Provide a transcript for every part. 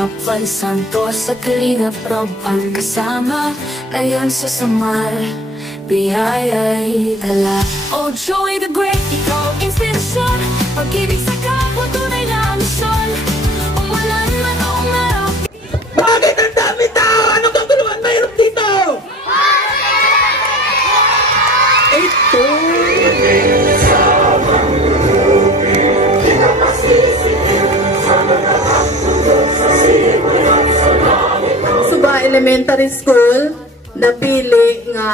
Kalingap Val Santos at Kalingap Rob ang kasama. Ngayon sa Samar, biyaya'y dala. Oh Joey the Great, ikaw ang inspirasyon. Pag-ibig sa kapwa, tunay na misyon. Umulan man o umaraw. Bakit ang dami tao? Anong kaguluhan mayroon dito? Ito! Suba Elementary School napili nga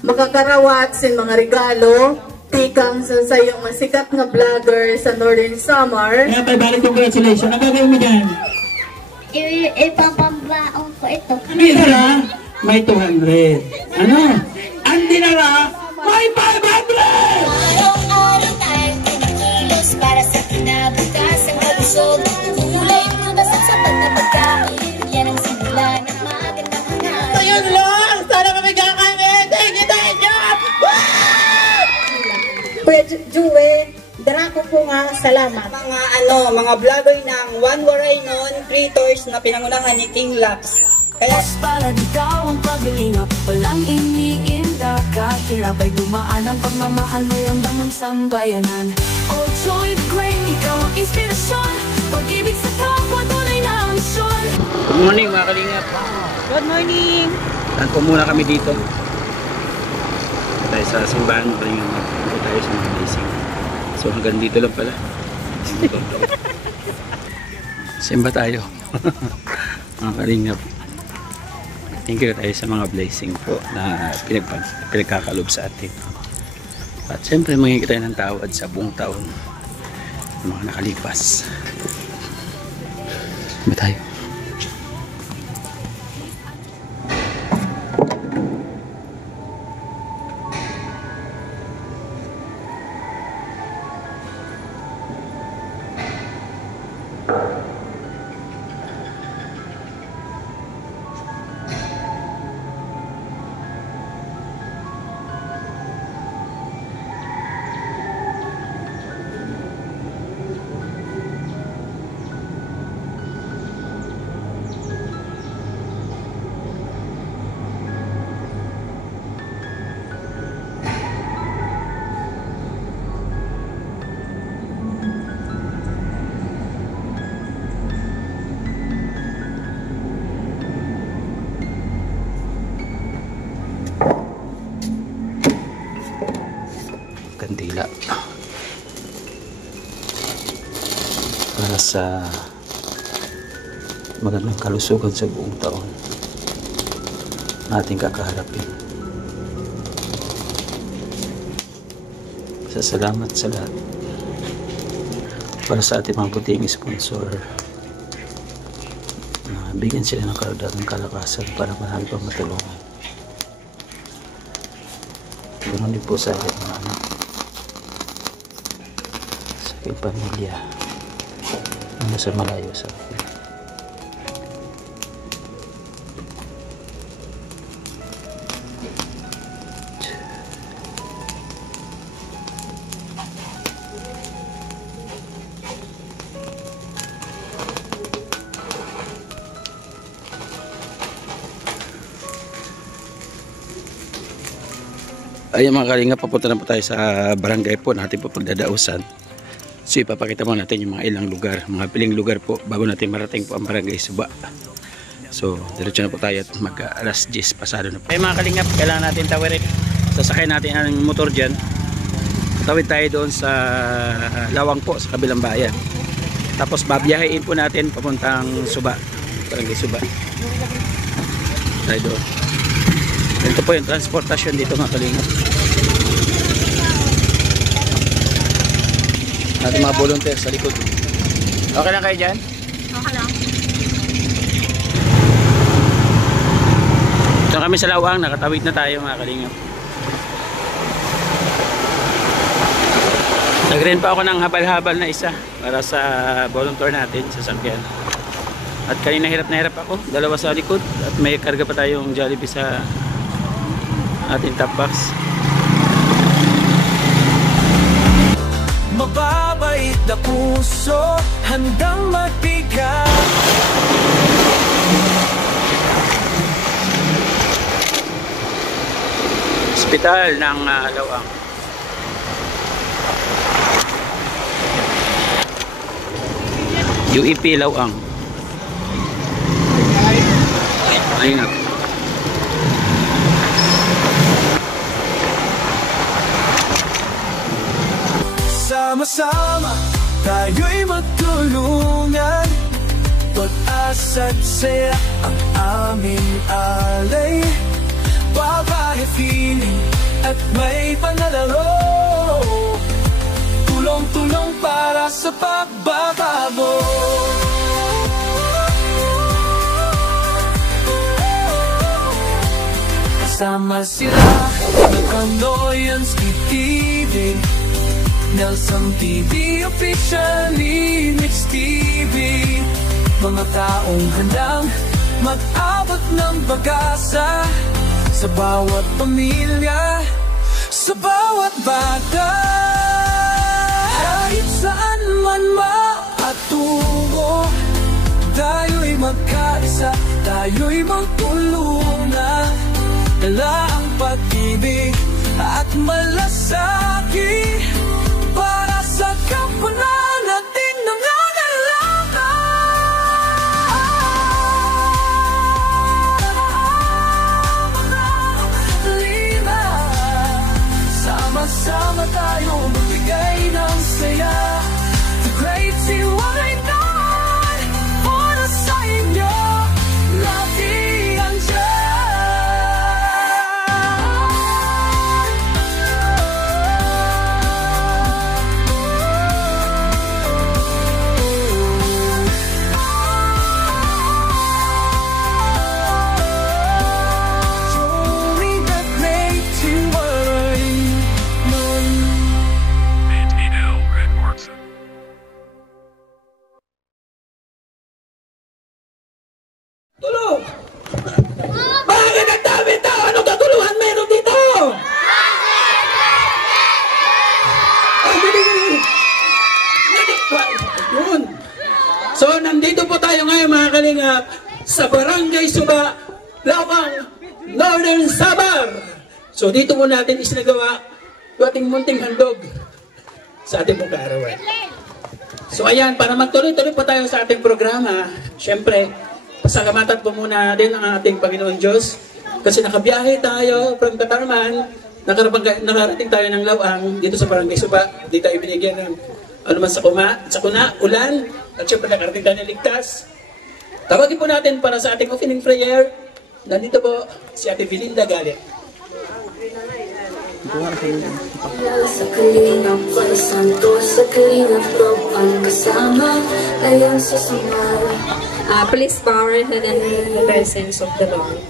makakarawat sin mga regalo tikang sa sayong masikat nga vlogger sa Northern Samar. Kaya tayo balik, congratulations. Ang gagawin mo dyan? Ipapambaon ko ito. Ang dinara, may 200. Ano? Ang dinara, may 500! Araw-araw tayong kinikilos para sa kinabukasan kalusog. Kulay prutas at sapat na pagkain, yan ang simula ng magandang hanap. Ayun lang! Sana kami kakain! Thank you! Kuya Jue, darako po nga salamat. Mga vlogger ng One Waraynon Creators na pinangunahan ni King Lax. Kaya Palad ikaw ang paglingap, walang iniinda. Kahirap ay dumaan ang pagmamahal mo yung damang sambayanan. Oh Joey the Great, ikaw ang inspirasyon. Pag-ibig sa kapwa, tunay na misyon. Good morning mga kalingap. good morning! Saan po muna kami dito? Tayo sa simbahan. Punta tayo sa mga blessing. So hanggang dito lang pala. Simba tayo. Mga kalingap. Thank you tayo sa mga blessing po na pinagkakalob sa atin. At siyempre mangingi tayo ng tawad sa buong taon ng mga nakalipas. Simba tayo. Kandila para sa magandang kalusugan sa buong taon nating kakaharapin. Salamat sa lahat para sa ating mga puting sponsor na bigyan sila ng karagdagang kalakasan para marami pang matulungan. Ganoon din po sa ating mga anak, aking pamilya na nasa malayo sa akin. Ayun mga kalinga, papunta na po tayo sa barangay po natin po pagdadausan. So ipapakita mo natin yung mga ilang lugar, mga piling lugar po bago natin marating po ang barangay Suba. So diretso na po tayo at mag alas 10 pasado na po. Ay mga kalingap, kailangan natin tawirin. Sasakay natin ang motor dyan. Tawid tayo doon sa Lawang po, sa kabilang bayan. Tapos babiyahin po natin papuntang Suba, barangay Suba. Tayo doon. Ito po yung transportasyon dito mga kalingap. Natin mga volunteer sa likod. Okay lang kayo dyan? Okay lang. Ito kami sa Lawang, nakatawid na tayo mga kalingap. Nag-rent pa ako ng habal-habal na isa para sa volunteer natin sa Sangkian. At kanina hirap na hirap ako, dalawa sa likod at may karga pa tayong Jollibee sa ating top box. Mababait na puso, handang magbigay ka. Hospital ng Lawang. UEP Lawang. Ayun na. Sama-sama tayo'y magtulungan, pag-asa't saya ang aming alay. Babae, feeling at may panlalaro, tulong-tulong para sa pagbabago. Kasama sila ng Annoyance TV, Nelson TV, officially Mix TV. Mga taong handang mag-abot ng pag-asa sa bawat pamilya, sa bawat bata. Kahit saan man maatungo, tayo'y magkaisa, tayo'y magtulungan. Dala ang pag-ibig at malasakit para sa kapwa nating nangangailangan. Sama-sama tayo magbigay ng saya. The great C19 para sa inyo, lagi andyan. Tulong! Bakit ang dami tao? Anong kaguluhan meron dito? Yun. So, nandito po tayo ngayon mga kalingap sa Barangay Suba, Lawang, Northern Samar. So, dito po natin isinagawa yung ating munting handog sa ating pong kaarawan. So, ayan, para magtuloy-tuloy po tayo sa ating programa, syempre, pasalamatan po muna din ang ating Panginoon Diyos kasi nakabiyahe tayo from Katarman, nakarating tayo ng Lawang dito sa Barangay Suba. Hindi tayo binigyan ng anuman sa kuna, ulan, at syempre nakarating tayo ng ligtas. Tawagin po natin para sa ating opening prayer. Nandito po si Ate Belinda Galit. Sa kalingap, para santo, sa kalingap, ang kasama, layang sa samar. Please bow our head and in the presence of the Lord.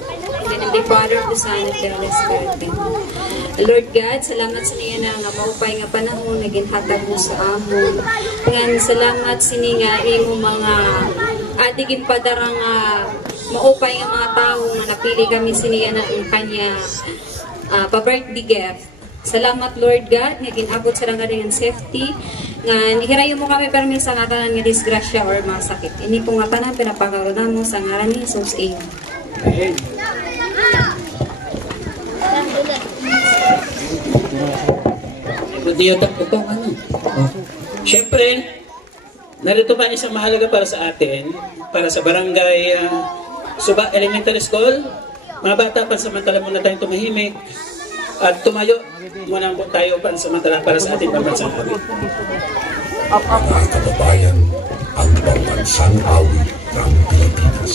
In the name of the Father, the Son, and the Holy Spirit. Lord God, salamat sa niya na maupay nga panahon na ginhatag mo sa amon. Ngan salamat sa niya imo mga atigin padarang maupay nga mga tao na napili kami sa niya na ang kanya pa-birthday gift. Salamat Lord God, nga ginabot sa lang ng safety, nga nihirayo mo kami permis sa nga tanan nga disgrasya or mga sakit. Ini po nga tanan pinapakaroon mo sa ngalan ni Jesus. Amen. Siyempre, narito pa isang mahalaga para sa atin, para sa Barangay Suba Elementary School. Mga bata, pansamantala muna tayong tumahimik at tumayo muna po tayo pansamantala para sa ating pambansang awit. Mga kababayan, ang pambansang awit ng Pilipinas.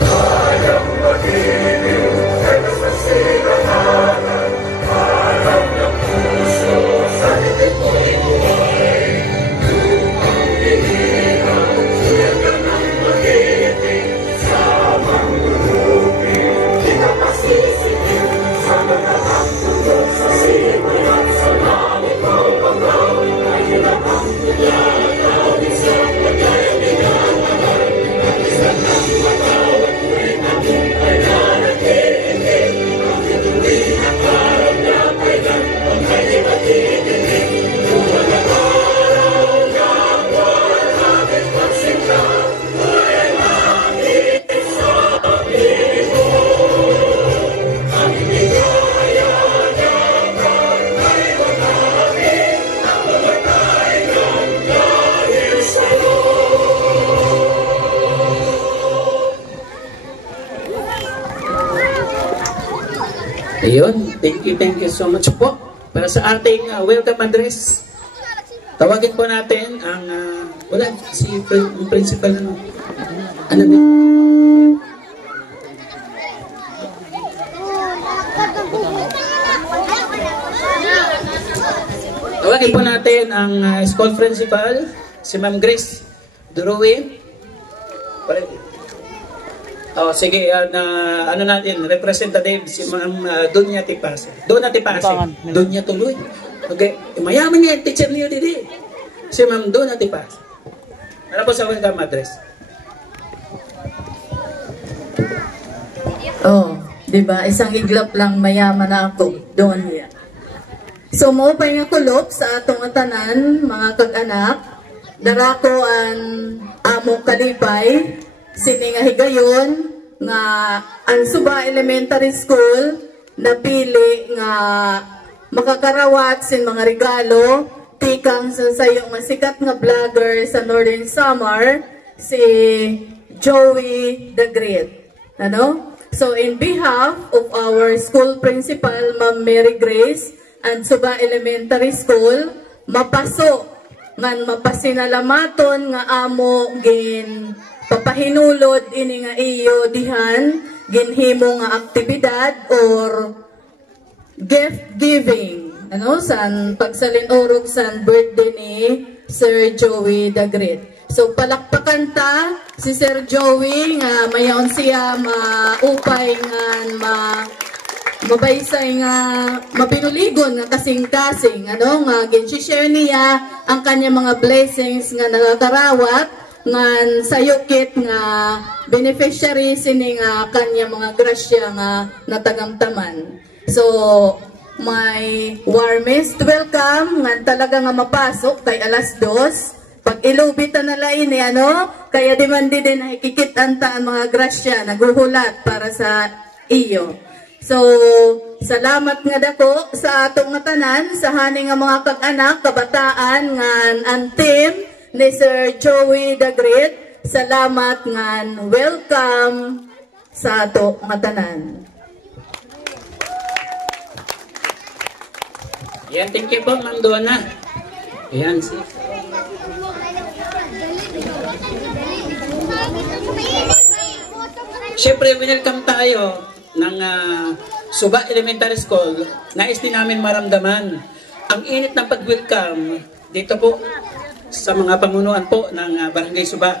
Kayang mag-ibig, kaya sa sinahanan, harap ng puso, sa hitik mo'y buhay. Lupang hinihan, suyan ka ng mag-ibig, sa manggulupin, di ka pasisipin, sa mga hapulog, sa simay at sa langit mo, pag-awin, ay hirap ang nilagawin. Ayun, thank you so much po. Para sa ating welcome address, tawagin po natin ang, si principal, ano din? Tawagin po natin ang school principal, si Ma'am Grace Duruwi. Sige, ano natin, representative si Ma'am Donya Tipase. Donya tuloy. Okay, mayaman niya, teacher niyo didi. Si Ma'am Donya Tipase. Ano po sa welcome address? Diba? Isang iglap lang mayaman na ako. Donya. So, mo pa nga kulop sa atong tanan, mga kag-anak. Darako ang among kalipay, sini nga higayon, nga ang Suba Elementary School, napili nga makakarawat sin mga regalo, tikang sa sayong masikat nga vlogger sa Northern Samar, si Joey the Great. Ano? So, in behalf of our school principal, Ma'am Mary Grace, and Suba Elementary School, mapaso ngan mapasinalamaton nga amo gin papahinulod ini nga iyo dihan ginhimo nga aktibidad or gift giving san pagsalinurog san birthday ni Sir Joey the Great. So palakpakan ta si Sir Joey nga mayaon siya maupay nga mabaysay nga mapinuligon nga kasing-kasing nga gin-share niya ang kanya mga blessings nga nagakarawat ngan sayukit nga beneficiary sini nga kanya mga grasya nga natagamtaman. So may warmest welcome nga talaga nga mapasok kay alas 2 pag ilubitan na lain kaya demandi din nakikitanta ang mga grasya naguhulat para sa iyo. So, salamat nga dako sa atong tanan, sa haning nga mga kag-anak, kabataan, ngan ang team ni Sir Joey the Great. Salamat ngan welcome sa ato nga tanan. Yan, thank you po, Ma'am Donna. Yan, Siyempre, welcome tayo ng Suba Elementary School. Nais din namin maramdaman ang init ng pag-welcome dito po sa mga pamunuan po ng Barangay Suba.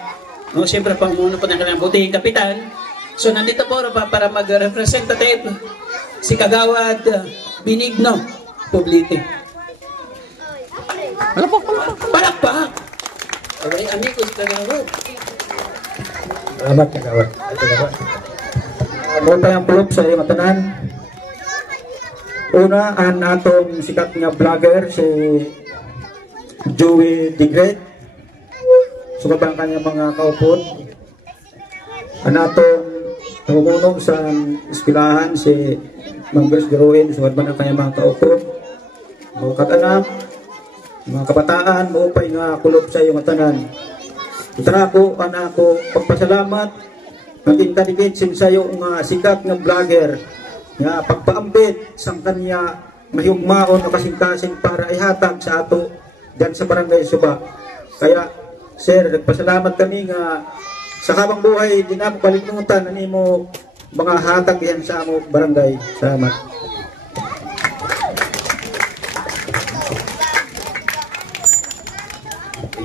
Siyempre, pamuno po ng kanilang butihing kapitan. So, nandito po para mag-representative si Kagawad Benigno Poblete. Palakpak! Okay, amigo si Kagawad. Salamat, Kagawad. Mo tayong pulop sa iyong matanan. Una, ang atong sikat nga vlogger, si Joey the Great. Sugabang kanya mga kaupon. Ang atong tumunog sa eskwelahan, si Ma'am Grace Garuin. Sugabang kanya mga kaupon. Mga katanak, mga kabataan, maupay nga kulop sa iyong matanan. Tara ko, ako, pagpasalamat naging kadikit sayo nga sikat nga vlogger nga pagpaambit sang kanya mahigmaon o kasing-kasing para ihatag sa ato dyan sa Barangay Suba. Kaya sir, nagpasalamat kami nga sa habang buhay di na mo kalimutan ani mo mga hatag yan sa amo barangay. Salamat.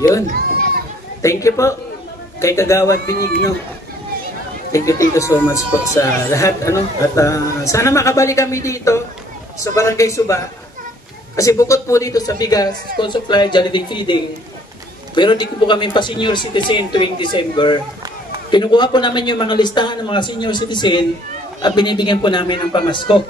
Yun. Thank you po kay Kagawad Benigno. Thank you so much po sa lahat. At sana makabalik kami dito sa Barangay Suba. Kasi bukod po dito sa bigas, school supply, Jollibee feeding, pero di ko po kami pa senior citizen tuwing December. Kinukuha po namin yung mga listahan ng mga senior citizen at binibigyan po namin ng pamasko.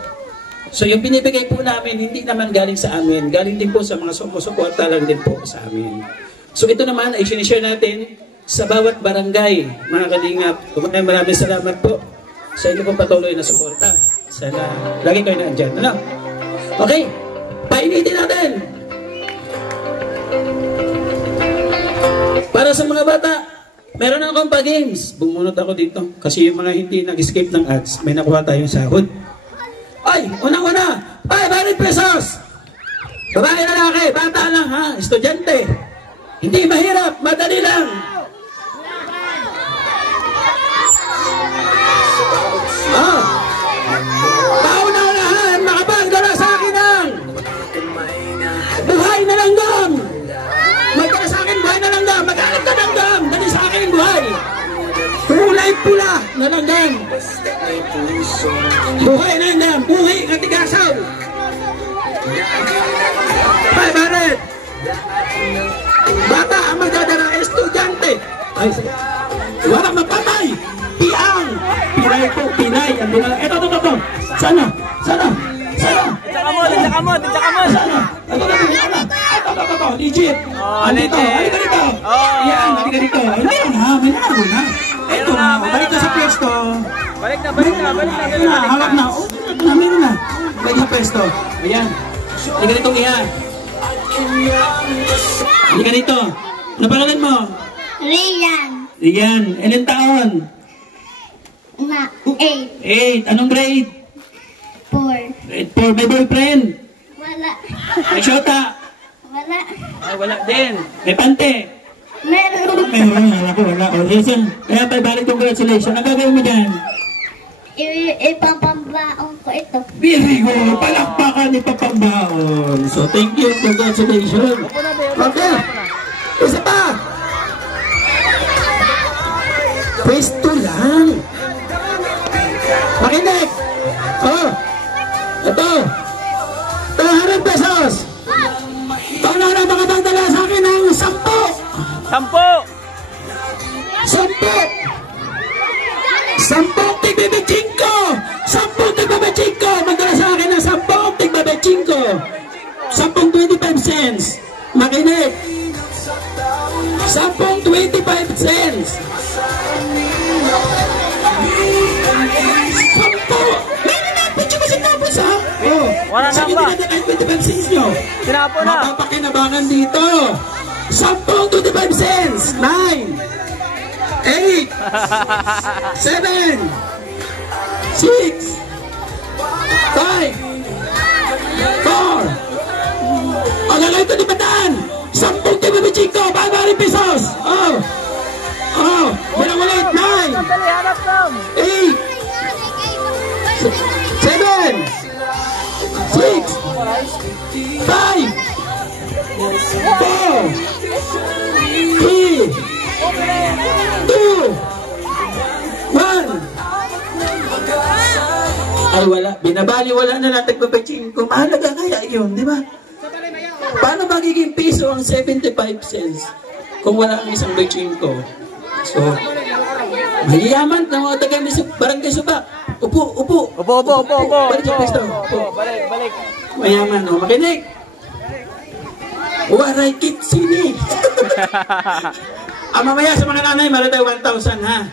So yung binibigay po namin, hindi naman galing sa amin. Galing din po sa mga sumusuporta lang din po sa amin. So ito naman ay sinishare natin sa bawat barangay, mga kalingap. Maraming salamat po sa inyo pong patuloy na suporta. Sana lagi kayo nandyan. Okay, painitin natin. Para sa mga bata, meron akong pa-games. Bumunot ako dito kasi yung mga hindi nag-escape ng ads, may nakuha tayong sahod. Ay, unang-una, 500 pesos. Babae, lalaki, bata lang ha, estudyante. Hindi mahirap, madali lang. Oh. Pauna-unahan, makapagdala sa akin ng buhay na langgam. Magdala sa akin buhay na langgam. Magalit na langgam. Dali sa akin buhay. Kulay pula na langgam. Buhay na langgam. Buhay ng tigasaw. 500. Bata ang magdadala, estudyante. Ay, walang mapatay. Piang. Pinay po, pinay. Ito. Sana. Sana. Diyan ka mo. Sana. Ito. Legit. Halika dito. Yan, halika dito. Meron na. Ito na. Balik na sa pwesto. Balik na. Hawak na. Meron na. Balik na pwesto. Ayan. Halika dito, iyan. Halika dito. Ano pangalan mo? Rian. Ilan taon? 8. Anong grade? 4. Grade 4. May boyfriend? Wala. May syota? Wala. Ay, wala din. May pante? Meron. Wala. O, listen. Kaya balik congratulations. Ang gagawin mo dyan? Ipapambaon ko ito. Very good. Palakpakan ipapambaon. So, thank you. Congratulations. Okay. Isa pa. Pwesto lang. Makinig. Oh. Ito. 200 pesos. Paano na makapagdala sa akin ng 10 tigbibichinko. 10 tigbibichinko. Magdala sa akin ng 10 tigbibichinko. 10 25 cents. Makinig. 10 25 cents. 10. Wala na ba? Sabi 25 cents nyo. Sinapo na. Mapapakinabangan dito. 10 25 cents. 9 8 7 6 5 4. Ang lalay ito di bataan. 10 tigbibichinko. 500 pesos. Bilang ulit. 9 8 7 6 5 4 3 2 1. Ay, wala. Binabali, wala na lang tagpapachingko. Mahalaga kaya yun, di ba? Paano magiging piso ang 75 cents kung wala ang isang bachingko? So, mayayaman ng mga taga Barangay Suba. Upo. Balik sa pwesto. Balik. Mayaman, no? Makinig. Waray kitsini. Mamaya sa mga nanay, meron tayo 1,000, ha?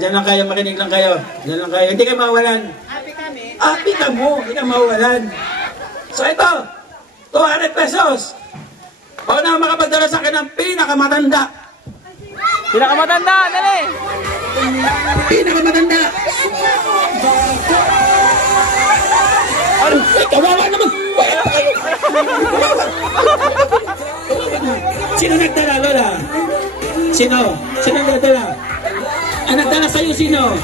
Diyan lang kayo, makinig lang kayo. Diyan lang kayo. Hindi kayo mawalan. Api ka mo. Hindi ka mawalan. So ito, 200 pesos. O na makapagdala sa akin ng pinakamatanda. Dali! Pinakamatanda. Ay, kawawa naman. Sino nagdala, Lola? Sino nagdala? Ang nagdala sa'yo, sino?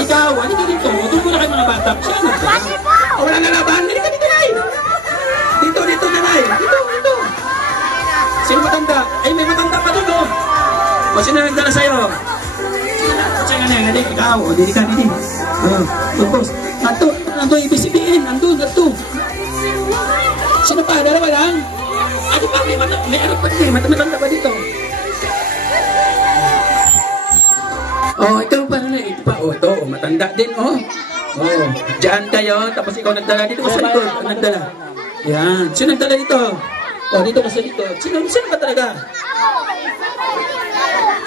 Ikaw, ano ka dito? Doon muna kayo mga bata. Siya nagdala. Wala na laban. Hindi ka dito, Nay. Dito, Nanay. Dito. Sino matanda? Ay, may matanda pa doon, oh. O, sino nagdala sa'yo? Sino nagdala? Ikaw. O, dito ka, dito. Tapos, nandun, ibig sabihin. Nandun. Sino pa? Dalawa lang? Ano pa? May ano pa din. Matanda pa dito. Ikaw pa na. Ito pa. Ito. Matanda din. Diyan kayo. Tapos ikaw nagdala dito. Kasi ito. Nagdala. Yan. Sino nagdala dito? Dito kasi dito. Sino ba talaga?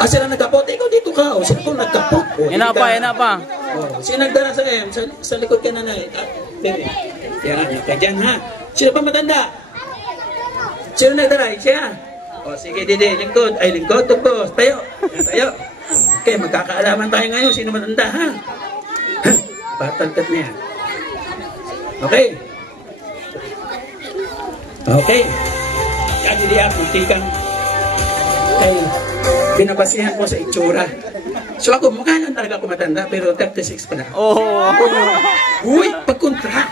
Sila nagkapot. Ikaw dito ka. Sino kung nagkapot? Yan pa. Sino nagdala sa sa likod ka, Nanay? Yan. Kaya dyan, ha? Sino pa matanda? Sino nagdala? Siya. Sige, Dede. Lingkod. Ay, lingkod. Tupos. Tayo. Tayo. Okay, magkakaalaman tayo ngayon. Sino matanda, ha? Pataltat na yan. Okay. Okay. Yan, hindi ako, tikang. Okay. Binabasihan ko sa itsura. So ako, mukha lang talaga ako matanda, pero 36 pa na. Uy, pagkontra.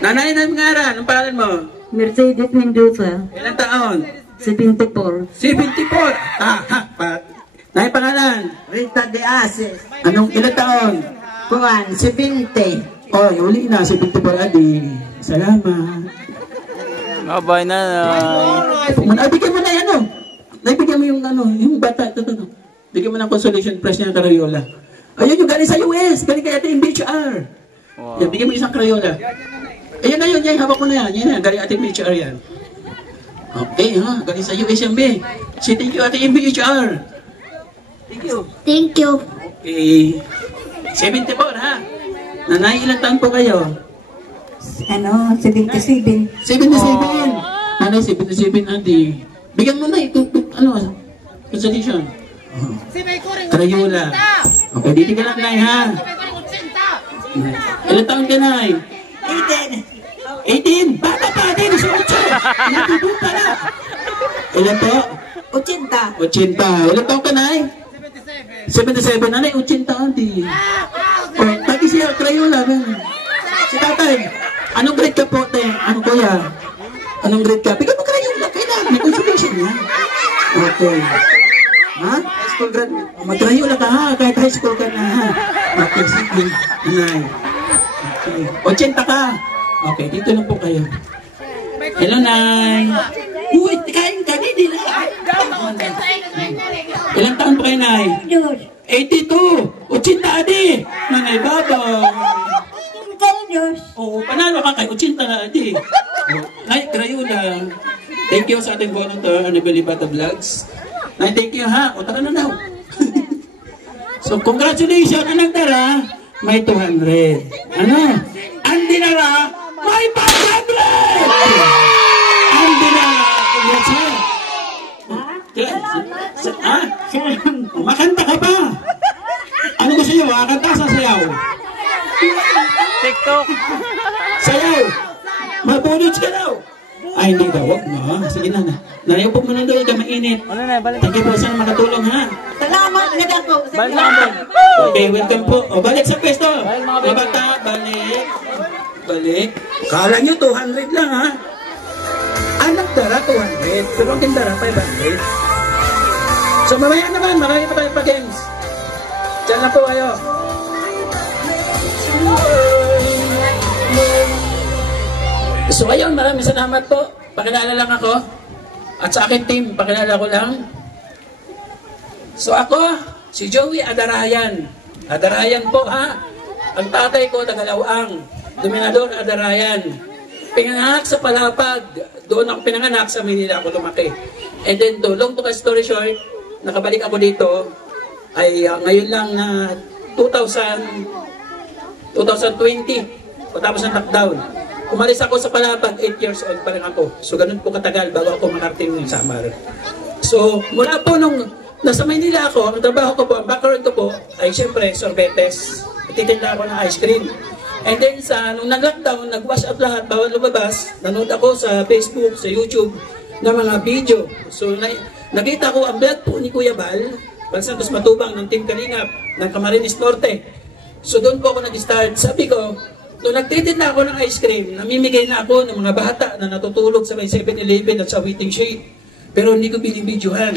Nanay na mga ara, anong pangalan mo? Mercedes Mendoza, Ilang taon? 74. 74. Nay pangalan? Rita de Ases, Anong ilang taon? Kuan, 70. Oh, uli na, 74 adi. Salamat. Mabay na. Bigyan mo na yan, ano? Bigyan mo yung ano, yung bata. Ito. Bigyan mo ng consolation prize niya ng Crayola. Ayun yung galing sa US. Galing kaya ating BHR. Wow. Yan, bigyan mo isang Crayola. Ayun na yun. Yan, hawak ko na yan. Yan na, galing ating BHR yan. Okay, ha? Galing sa US yan, be. Say thank you ating BHR. Thank you. Thank you. Okay. 74, ha? Nanay, ilang taon po kayo? 77. 77. Nanay, 77, adi. Bigyan mo na ito, ano, consolation. Crayola. Okay, dito ka lang, Nay, ha? Ilang taon ka, Nay? 18. Bata pa din, sa 8. Ilang pa na. Ilan po? 80. 80. Ilang taon ka, Nay? 77. Nanay, 80, adi. Oh, pati siya, Crayola. Si tatay, anong grade ka po, te? Ano, kuya? Anong grade ka? Bigyan mo Crayola, kailangan. May consolation yan. Okay. Ha? High school grad. Mag-Crayola ka, ha? Kahit high school ka na, ha? Okay, sige. Nay. Okay. 80 ka. Okay, dito lang po kayo. Hello, Nay. Uy, kain ka, hindi na. Ilang taon po kayo, Nay? 82. 80, adi. Nanay, baba. Oo, panalo ka kay 80 na, adi. Nay, Crayola. Thank you sa ating volunteer, Annabelle Bata Vlogs. Nay, thank you, ha? O, tara na daw. So, congratulations, anong tara? May 200. Ano? Ang dinara, may 500! Ang dinara, congrats, ha? Ha? Makanta ka pa? Ano gusto nyo? Kanta sa sayaw? TikTok. Sayaw! Mabunod ka daw! Ay, hindi daw. Wag na. Sige na. Narayaw po muna daw. Ika mainit. Thank you po. Sana makatulong, ha? Salamat na po. Okay, welcome po. O, balik sa pwesto. Mga bata, balik. Balik. Kala nyo 200 lang, ha? Anak dara 200. Pero ang tindara 500. So, mamaya naman. Marami pa tayo pa games. Diyan na po kayo. So ayun, maraming salamat po. Pakilala lang ako. At sa akin team, pakilala ko lang. So ako, si Joey Adarayan. Adarayan po, ha? Ang tatay ko, Tagalawang. Dominador Adarayan. Pinanganak sa Palapag. Doon ako pinanganak, sa Manila ako lumaki. And then to, long to the story short, nakabalik ako dito ay ngayon lang na 2020. Patapos ng lockdown. Umalis ako sa Palapag, 8 years old pa rin ako. So ganun po katagal bago ako makarating ng Samar. So mula po nung nasa Maynila ako, ang trabaho ko po, ang background ko po ay siyempre sorbetes. Titinda ako ng ice cream. And then nung nag-lockdown, nag-wash out lahat, bawal lumabas. Nanood ako sa Facebook, sa YouTube ng mga video. So nakita ko ang vlog po ni Kuya Bal, Santos Matubang ng Team Kalingap ng Camarines Norte. So doon po ako nag-start. Sabi ko, nung nagtitinda ako ng ice cream, namimigay na ako ng mga bata na natutulog sa may 7-Eleven at sa waiting shade. Pero hindi ko binibidyohan.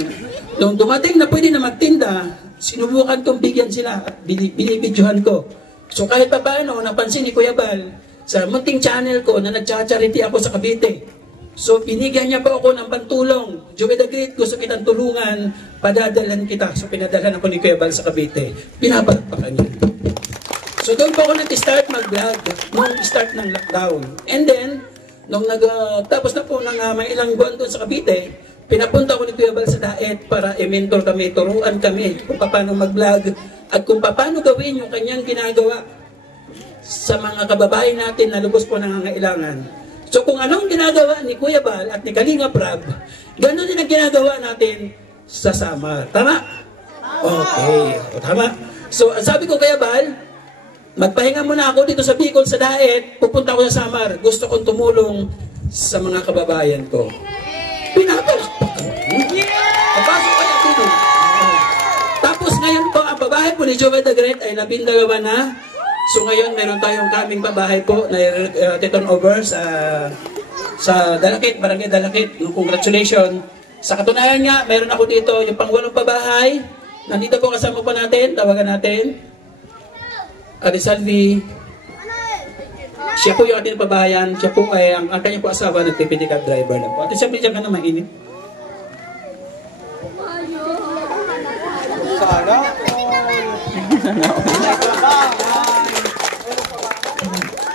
Nung dumating na pwede na magtinda, sinubukan kong bigyan sila at binibidyohan ko. So kahit pa paano, napansin ni Kuya Bal sa munting channel ko na nagcha-charity ako sa Cavite. So binigyan niya po ako ng pantulong. Joey the Great, gusto kitang tulungan, padadalan kita. So pinadalan ako ni Kuya Bal sa Cavite. Pinapalakpakan niya. So doon po ako nag-start mag-vlog nung start ng lockdown. And then, nung tapos na po ng may ilang buwan doon sa Cavite, pinapunta ko ni Kuya Bal sa Daet para i-mentor kami, turuan kami kung paano mag-vlog at kung paano gawin yung kanyang ginagawa sa mga kababayan natin na lubos po nangangailangan. So kung anong ginagawa ni Kuya Bal at ni Kalinga Prab, gano'n din ang ginagawa natin sa Samar. Tama? Okay. O, tama. So sabi ko Kuya Bal, Magpahinga muna ako dito sa Bicol sa diet, pupunta ako sa Samar. Gusto kong tumulong sa mga kababayan ko. Pinapalakpak ko. Papasok kayo dito. Tapos ngayon po, ang pabahay po ni Joey the Great ay 12 na. So ngayon, meron tayong kaming pabahay po na turn over sa Dalakit, Barangay Dalakit. Congratulations. Sa katunayan nga, meron ako dito yung pang-8 pabahay. Nandito po kasama po natin, tawagan natin. Arisalvi, siya po yung ating pabahayan, siya po ay ang kanya po asawa nagpipidicab driver na po. At siyempre dyan ka na mainit.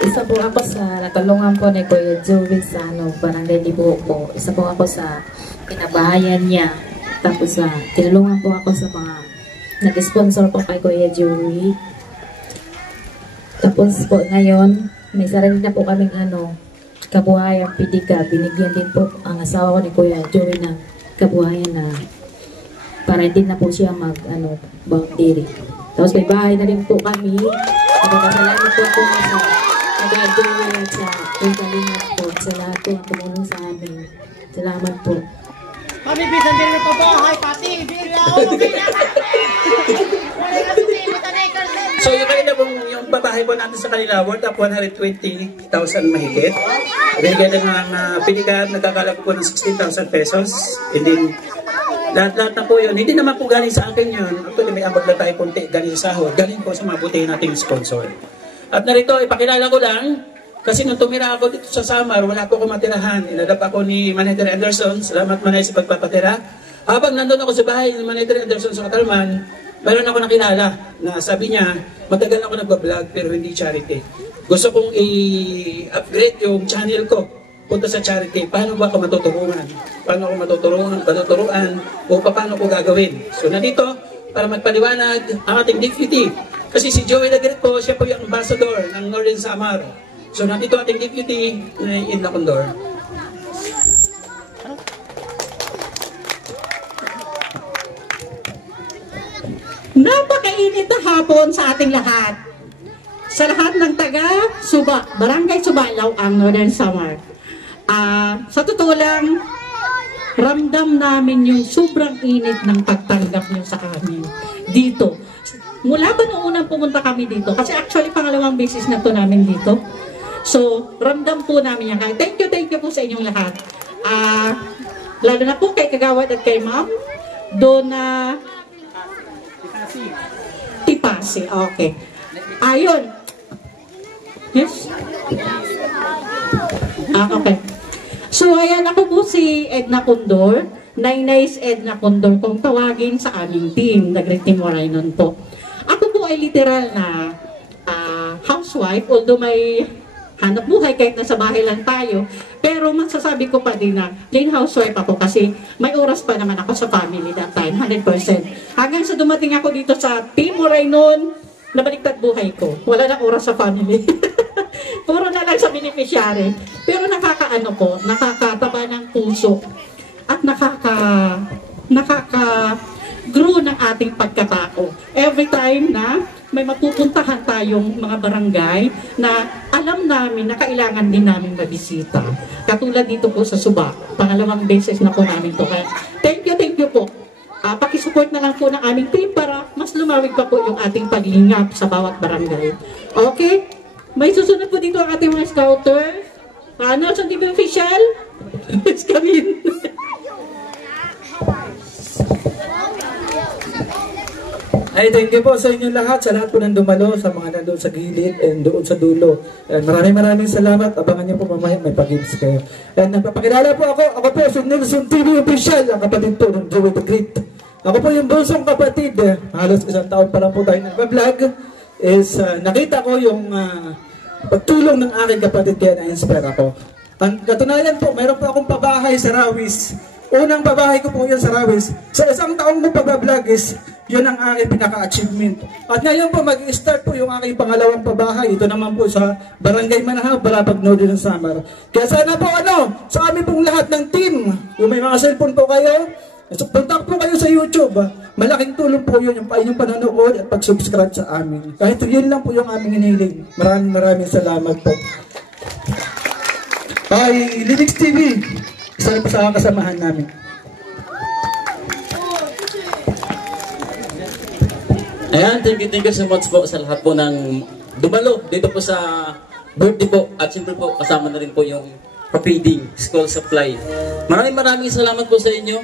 Isa po ako sa natulungan po ni Kuya Joey sa Barangay Libo po. Isa po ako sa kinabahayan niya. Tapos tinulungan po ako sa mga nag-sponsor po kay Kuya Joey. Tapos po ngayon, may sarili na po kaming kabuhayan pidika. Binigyan din po ang asawa ko ni Kuya Joey ng kabuhayan na para din na po siya boundary. Tapos may bahay na rin po kami. Nagpapasalamat po ako sa Kuya Joey at sa Kuya Kalingat po sa lahat po ang tumulong sa amin. Salamat po. Kami bisan din po po. Hi, pati. So yung kanila pong yung babahay po natin sa kanila, worth of 120,000 mahigit. Binigyan din ng pinikat, nagkakalago po ng 16,000 pesos. And then, lahat-lahat na po yun. Hindi naman po galing sa akin yun. Actually, may ambag na tayo punti, galing sa sahod. Galing po sa mabutihin nating sponsor. At narito, ipakilala ko lang, kasi nung tumira ako dito sa Samar, wala po akong matirahan. Inadap ako ni Manager Anderson. Salamat Manay sa pagpapatira. Habang nandun ako sa bahay ni Manager Anderson sa Katalman, meron ako nakilala na sabi niya, matagal ako nagbablog pero hindi charity. Gusto kong i-upgrade yung channel ko. Punta sa charity. Paano ba ako matutulungan? Paano ako matuturuan? O paano ko gagawin? So nandito, para magpaliwanag ang ating deputy. Kasi si Joey the Great po, siya po yung ambassador ng Northern Samar. So nandito ating deputy na in Lacondor. Napakainit na hapon sa ating lahat. Sa lahat ng taga-Suba, Barangay Subalaw, ang Northern Samar. Sa totoo lang, ramdam namin yung sobrang init ng pagtanggap niyo sa amin dito. Mula ba nung unang pumunta kami dito? Kasi actually pangalawang beses na to namin dito. So, ramdam po namin yan. Thank you po sa inyong lahat. Lalo na po kay Kagawad at kay Ma'am. Dona Tipasi. Okay. Ayun. Yes? Okay. So, ayan, ako po si Edna Condor. Nainay's Edna Condor kung tawagin sa aming team. The-Great Team Warainon po. Ako po ay literal na housewife. Although may hanap buhay kahit nasa bahay lang tayo. Pero masasabi ko pa din na plain housewife ako kasi may oras pa naman ako sa family that time, 100%. Hanggang sa dumating ako dito sa Team Warainon, nabaliktad buhay ko. Wala na oras sa family. Puro na lang sa beneficiary. Pero nakakataba ng puso at nakaka-grow ng ating pagkatao. Every time na may mapupuntahan tayong mga barangay na alam namin na kailangan din namin mabisita. Katulad dito po sa Suba. Pangalawang beses na po namin to. Thank you po. Pakisupport na lang po ng aming team para mas lumawig pa po yung ating paglingap sa bawat barangay. Okay? May susunod po dito ang ating mga scouters. Nelson TV Official. Let's come in. Ay, thank you po sa inyo lahat, sa lahat po ng dumalo, sa mga nandun sa gilid and doon sa dulo. Maraming salamat. Abangan niyo po mamaya, may pag-gives kayo. And nagpapakilala po ako po si Nelson TV Official, ang kapatid po ng Joey the Great. Ako po yung bunsong kapatid. Halos 1 taon pa lang po tayo nagpa-vlog. Nakita ko yung pagtulong ng aking kapatid kaya na-inspire ako. Ang katunayan po, mayroon po akong pabahay sa Rawis. Unang pabahay ko po yun sa Rawis. Sa 1 taong ko pag-vlog is, yun ang aking pinaka-achievement. At ngayon po, mag-start po yung aking pangalawang pabahay. Ito naman po sa Barangay Manahaw, Balapag, Northern Samar. Kaya sana po sa amin pong lahat ng team, yung may mga cellphone po kayo, So, punta po kayo sa YouTube. Malaking tulong po yun yung inyong panonood at pag-subscribe sa amin. Kahit yun lang po yung aming hinihiling. Maraming salamat po. Kay Linux TV, isa po sa kasamahan namin. Ayan, thank you so much po sa lahat po ng dumalo dito po sa birthday po. At siyempre po, kasama na rin po yung feeding, school supply. Maraming salamat po sa inyo.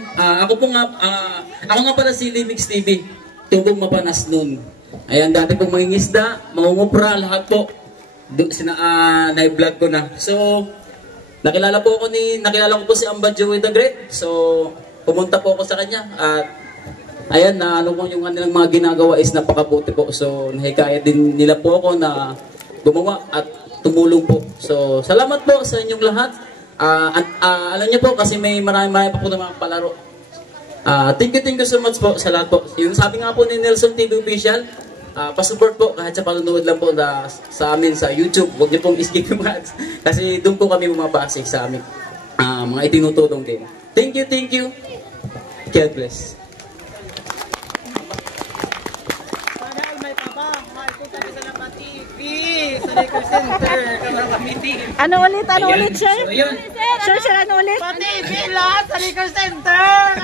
Ako nga pala si Linux TV, tubong mapanas nun. Ayan, dati pong mangingisda, mangungupra, lahat po. Na-vlog ko na. So, nakilala ko po si Amba Joey the Great. So, pumunta po ako sa kanya. At, ayan, ano po yung kanilang mga ginagawa is napakabuti po. So, nahikaya din nila po ako na gumawa at tumulong po. So, salamat po sa inyong lahat. Alam niyo po, kasi may marami pa po na mga palaro. Thank you so much po sa lahat po. Yung sabi nga po ni Nelson TV Official, pa-support po kahit sa panonood lang po sa amin sa YouTube. Huwag niyo pong skip yung ads. Kasi doon po kami bumabasik sa amin. Mga itinutulong din. Thank you. God bless. Ano ulit, sir? Sir, ano ulit? Pa-TV lahat sa Liquor Center!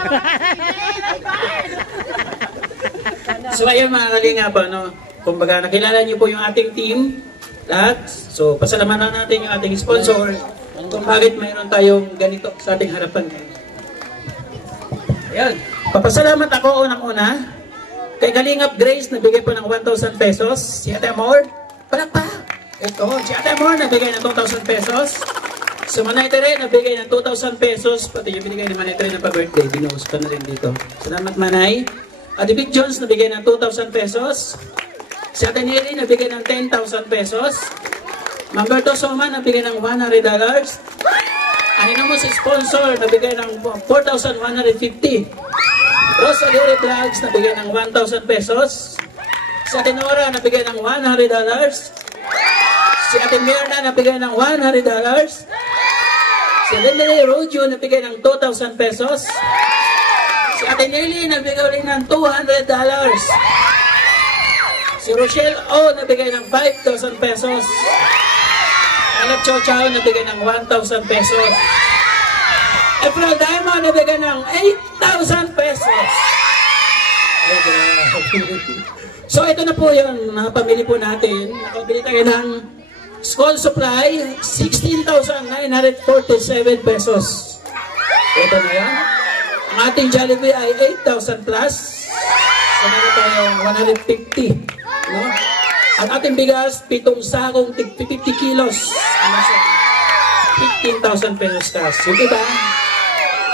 So ayun mga kalingap, kumbaga nakilala niyo po yung ating team, lahat. So pasalamatan natin yung ating sponsor kung bakit mayroon tayong ganito sa ating harapan. Ayan, papasalamat ako unang-una kay Kalingap Grace, nabigay po ng 1,000 pesos. Si Ate Amor, palakpak! Ito, si Ate Amor, nabigay ng 2,000 pesos. Si Manay Tere, nabigay ng 2,000 pesos. Pati yung binigay ni Manay Tere ng pa-birthday, binuhos ka na rin dito. Salamat Manay. Ate Big Jones, nabigay ng 2,000 pesos. Si Ate Nelly, nabigay ng 10,000 pesos. Mamberto Soma, nabigay ng $100. Ano mo si sponsor, nabigay ng 4,150. Rosa Dure Vlogs, nabigay ng 1,000 pesos. Si Ate Nora, nabigay ng $100. Si Ate Mirna, nabigay ng $100. Si Lindley Rojo, nabigay ng 2,000 pesos. Si Ate Nelly, nabigay rin ng $200. Si Rochelle O, nabigay ng 5,000 pesos. Anak Chow Chow, nabigay ng 1,000 pesos. April Diamond, nabigay ng 8,000 pesos. So ito na po yung pamili po natin. Nakabili tayo ng school supply, 16,947 pesos. Ito na yan. Ang ating Jollibee ay 8,000 plus. So meron tayong 150. No? Ang ating bigas, 7 sakong 50 kilos. 15,000 pesos cash. Yung iba,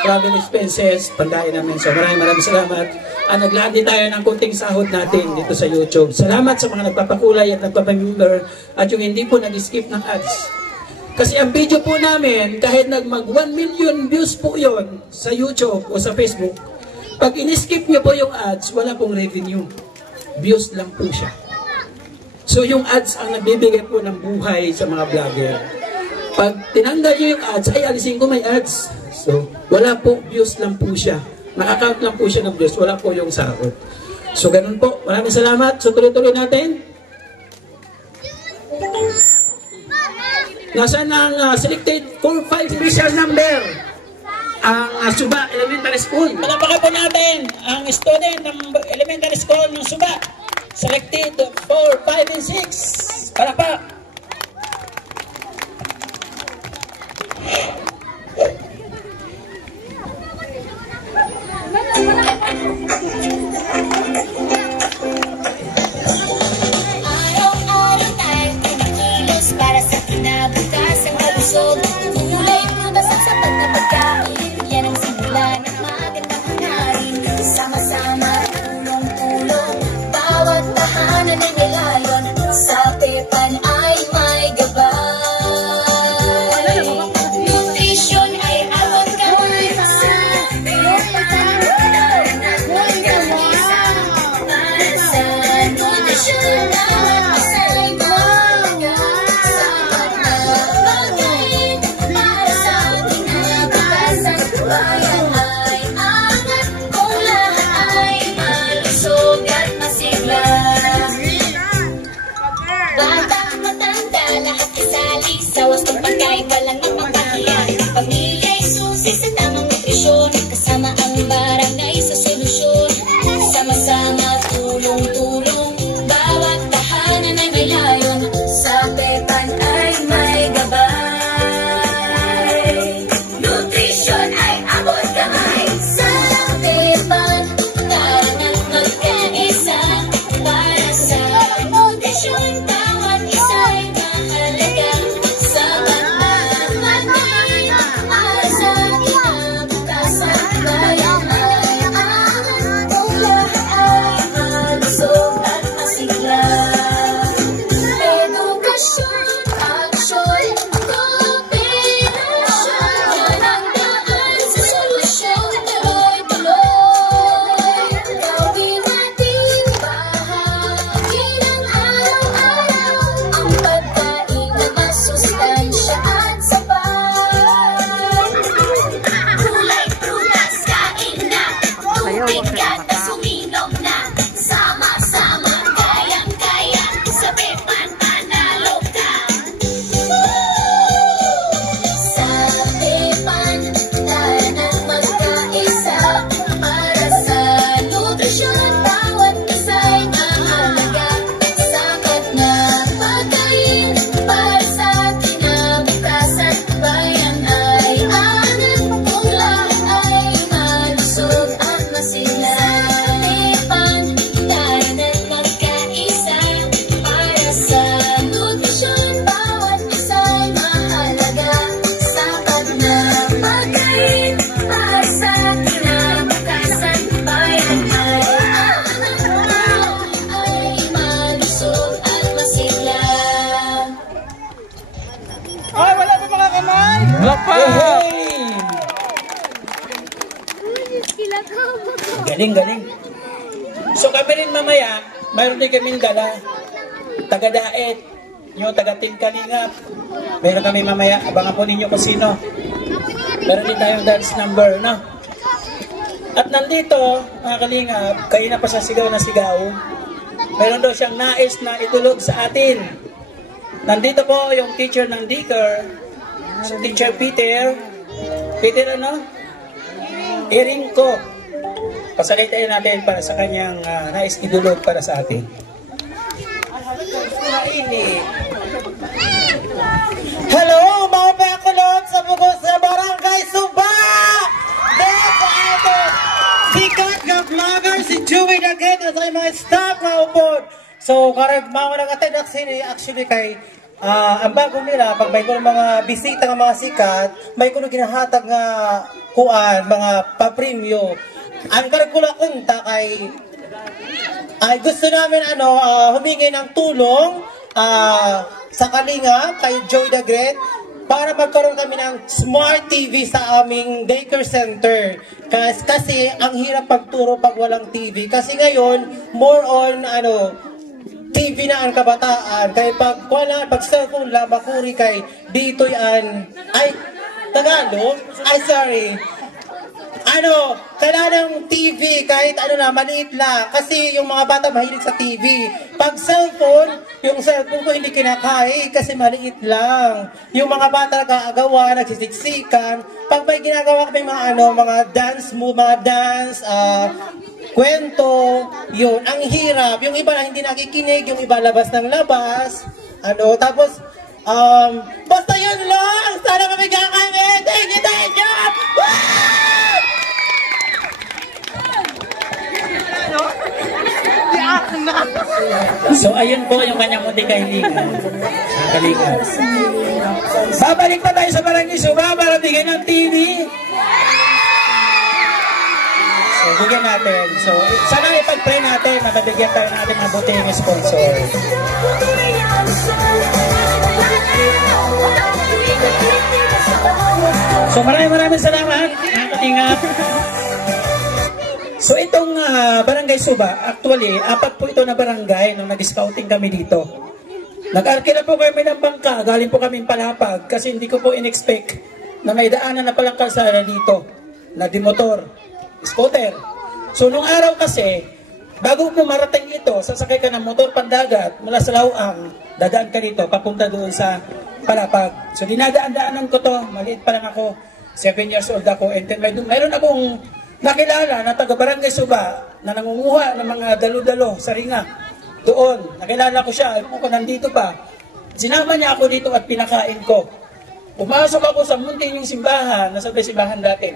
travel expenses, pandahin namin. So maraming salamat. Naglaan din tayo ng kunting sahod natin dito sa YouTube. Salamat sa mga nagpapakulay at nagpapamember at yung hindi po nag-skip ng ads. Kasi ang video po namin, kahit mag 1 million views po yon sa YouTube o sa Facebook, pag in-skip nyo po yung ads, wala pong revenue. Views lang po siya. So yung ads ang nagbibigay po ng buhay sa mga vlogger. Pag tinanggal nyo yung ads, ay alisin ko may ads. So wala po, views lang po siya. Nakakount lang po siya ng views, wala po yung sahod. So ganun po, maraming salamat. So tuloy-tuloy natin. Nasaan ang selected 4-5 special number? Ang Suba Elementary School. Palapakan po natin ang student ng elementary school ng Suba. Selected 4, 5, and 6. Palapak. Araw-araw tayong kumikilos para sa kinabukasan malusog. Kulay prutas at sapat na pagkain, yan ang simula ng magandang hangarin. Sama-sama, tulong-tulong, bawat tahanan ay may layon. Sa Pepan ay may gabay. Nutrition ay abot kamay sa Pepan. Nutrition lahat masay bagay. Sapat na pagkain para sa kinabukasan. Bayan ay angat Galing. So kami rin mamaya, mayroon din kaming dala. Taga-Daet, yung taga-Team Kalingap. Meron kami mamaya, abangan po ninyo kung sino. Meron din tayong dance number, no? At nandito, mga Kalingap, kayo na pa sa sigaw na sigaw. Meron daw siyang nais na itulog sa atin. Nandito po yung teacher ng Dicker, si Teacher Peter. Peter ano? Iringko. Pasalitain natin para sa kanyang nais idulog para sa atin. Hello, mga pakulot sa bugos sa Barangay Suba! Dito ito, sikat na vlogger si Joey Daget at ay mga staff na upod. So, karag mga nag-attend actually kay ang bago nila, pag may kuno mga bisita ng mga sikat, may kuno ginahatag nga kuan, mga papremyo. Ang karagula kunta kay ay gusto namin humingi ng tulong sa Kalingap kay Joey Daget para magkaroon kami ng smart TV sa aming daycare center. Kasi ang hirap pagturo pag walang TV. Kasi ngayon, more on TV na ang kabataan. Kaya pag cellphone lang, makuri kay dito yan. Ay, Tagalog? Ay, sorry. Kailangan ng TV kahit maliit lang. Kasi yung mga bata mahilig sa TV. Pag cellphone, yung cellphone ko hindi kinakaya kasi maliit lang. Yung mga bata nag-aagawa, nagsisiksikan. Pag may ginagawa kami mga dance move, mga dance, kwento, yun. Ang hirap. Yung iba na hindi nakikinig, yung iba labas ng labas. Tapos, basta yun lang. Sana mabigyan kami. Thank you. So ayun po yung kanyang munting kahilingan. Babalik pa tayo sa Barangay Suba para bigyan ng TV. So bigyan natin. So sana ipag-pray natin na mabigyan tayo natin ng buting sponsor. So maraming salamat mga katingap. So itong Barangay Suba, actually, 4 po ito na barangay nung nag-scouting kami dito. Nag-arkila po kami ng bangka, galing po kami palapag kasi hindi ko po in-expect na may daanan na palang kalsada dito na dimotor, scooter. So nung araw kasi, bago po marating ito, sasakay ka ng motor pandagat mula sa Lauang, dadaan ka dito, papunta doon sa palapag. So dinadaan-daanan ko to, maliit pa lang ako, 7 years old ako, and then mayroon akong nakilala na taga-Barangay Suba na nangunguha ng mga dalo-dalo sa ringa. Doon, nakilala ko siya, ako nandito pa. Sinama niya ako dito at pinakain ko. Pumasok ako sa munting yung simbahan, nasa simbahan dati.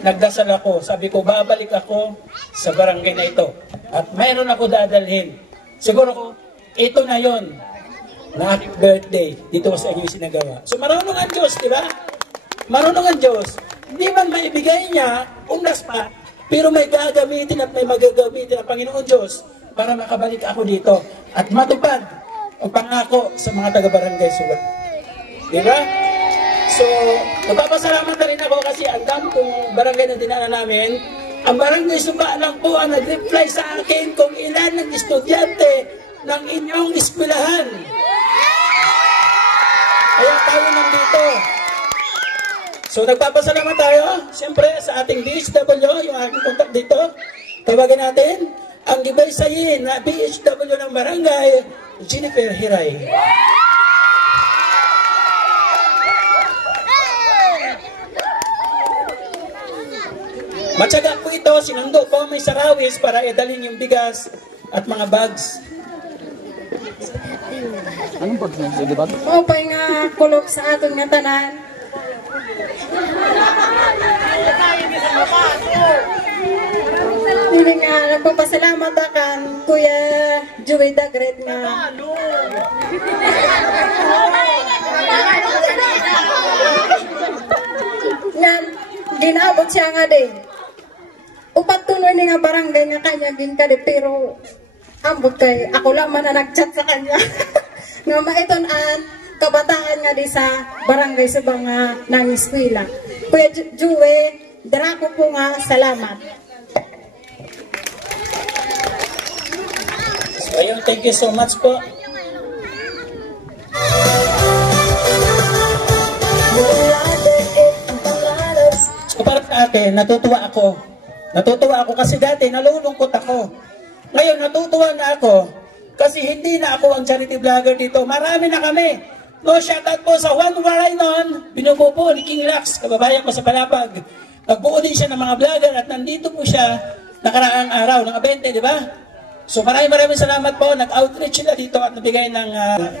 Nagdasal ako, sabi ko, babalik ako sa barangay na ito. At mayroon ako dadalhin. Siguro ko, ito na yon na aking birthday. Dito sa inyo sinagawa. So marunong ang Diyos, di ba? Marunong ang Diyos. Hindi man maibigay niya, undas pa, pero may gagamitin at may magagamitin ang Panginoon Diyos para makabalik ako dito at matupad ang pangako sa mga taga-Barangay Suba. Diba? So, nagpapasalamat na rin ako kasi ang dami kong barangay na dinaanan namin, ang Barangay Suba lang po ang nag-reply sa akin kung ilan ng estudyante ng inyong eskwelahan. Kaya tayo nandito. So nagpapasalamat tayo, siyempre sa ating BHW, yung aking contact dito. Tawagan natin ang gibaysayin na BHW ng Barangay, Jennifer Hiray. Matyaga po ito, sinundo po may sarawis para idalhin yung bigas at mga bags. Anong bags na? Sige ba? Mupay nga kulog sa aton nga tanan. Hindi nga nagpapasalamat akan Kuya Joey Daget nga ginaabot siya nga din. Upat tunoy ni nga barangay nga kanya ginkade pero ambot kay ako lang man na nag-chat sa kanya. Nga maiton-an kabataan nga di sa Barangay Suba nga nang eskwela. Kuya Joey, dara ko po nga salamat. Ayun, thank you so much po. So para sa akin, natutuwa ako. Natutuwa ako kasi dati nalulungkot ako. Ngayon natutuwa na ako kasi hindi na ako ang charity vlogger dito. Marami na kami. No, shoutout po sa One Waraynon, binubuo po ni King Lax, kababayan ko sa Palapag. Nagbuo din siya ng mga vlogger at nandito po siya nakaraang araw, ng 20, di ba? So maraming salamat po. Nag-outreach sila dito at nabigay ng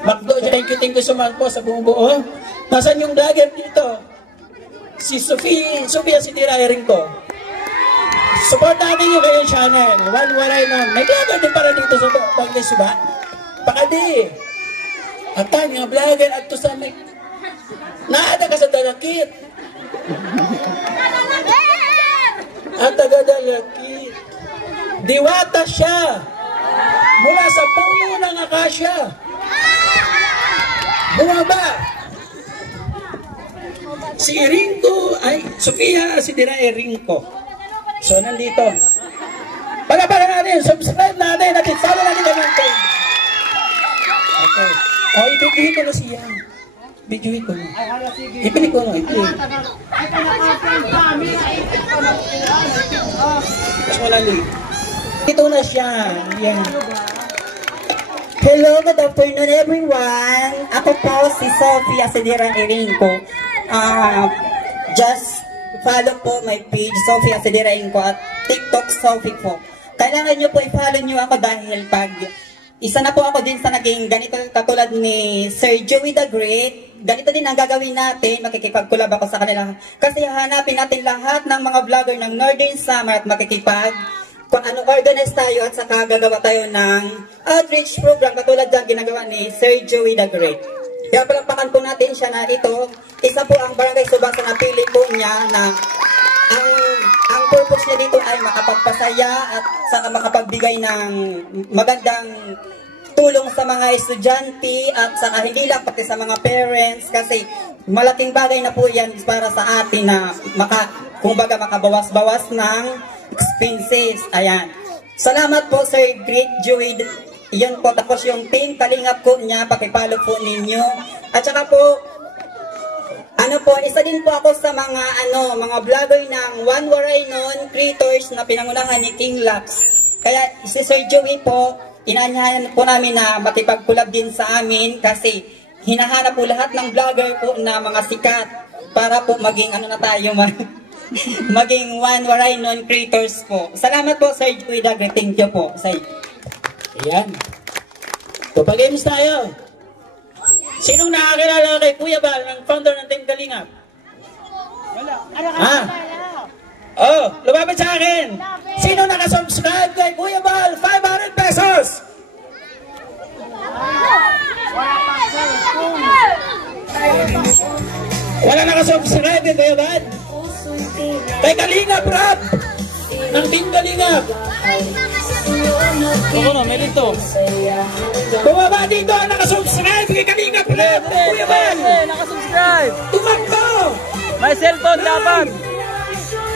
McDo. Thank you so much po sa buong buo. Nasaan yung vlogger dito? Si Sofia Sitirayaring ko. Support natin yung kayong channel, One Waraynon. May vlogger din para dito sa Barangay Suba. Pakadi. At nga vlogger at to sa may... Naada ka sa dalakit. At taga-dalakit. Diwata siya. Mula sa puno ng akasya. Bumaba. Si Rinko, ay, Sofia Sitirayaring Rinko. So, nandito. Pagkapalan natin, subscribe natin, at follow natin kami ng page. Okay. O, ibigay ko na siya. Bidyoin ko na. Ipili ko na, ipili. Mas wala li. Ito na siya. Yan. Hello, good afternoon everyone. Ako po si Sofia Sitirayaring Rinko. Just follow po my page, Sofia Sitirayaring Rinko, at TikTok Sophie po. Kailangan nyo po i-follow nyo ako dahil pag isa na po ako din sa naging ganito katulad ni Sir Joey the Great, ganito din ang gagawin natin, makikipag-collab ako sa kanila. Kasi hanapin natin lahat ng mga vlogger ng Northern Samar at makikipag kung ano organize tayo at saka gagawa tayo ng outreach program katulad dyan ginagawa ni Sir Joey the Great. Kaya palakpakan po natin siya na ito. Isa po ang Barangay Suba sa napili po niya na ang purpose niya dito ay makapagpasaya at saka makapagbigay ng magandang tulong sa mga estudyante at saka hindi lang pati sa mga parents kasi malaking bagay na po yan para sa atin na kumbaga makabawas-bawas ng expenses. Ayan. Salamat po Sir Great Joey. Yan po, tapos yung team kalingap ko niya, pakipalo po ninyo. At saka po, isa din po ako sa mga vlogger ng One Waraynon creators na pinangunahan ni King Lax. Kaya si Sir Joey po, inaanyahan po namin na makipag-collab din sa amin kasi hinahanap po lahat ng vlogger po na mga sikat para po maging maging One Waraynon creators po. Salamat po Sir Joey Dagre, thank you po. Ayan. So, pag-games tayo. Sinong nakakilala kay Kuya Bal, ng founder ng Team Kalingap? Wala. Oh, lumapit sa akin. Sino nakasubscribe kay Kuya Bal? 500 pesos! Wala nakasubscribe kay Kuya Bal? Kay Kalingap Rob! Ng Team Kalingap. Ako no, may dito. Bumaba dito ang nakasubscribe kay Kalingap Rob! Kuya Bal! Nakasubscribe! Tumakbo! May cellphone dapat!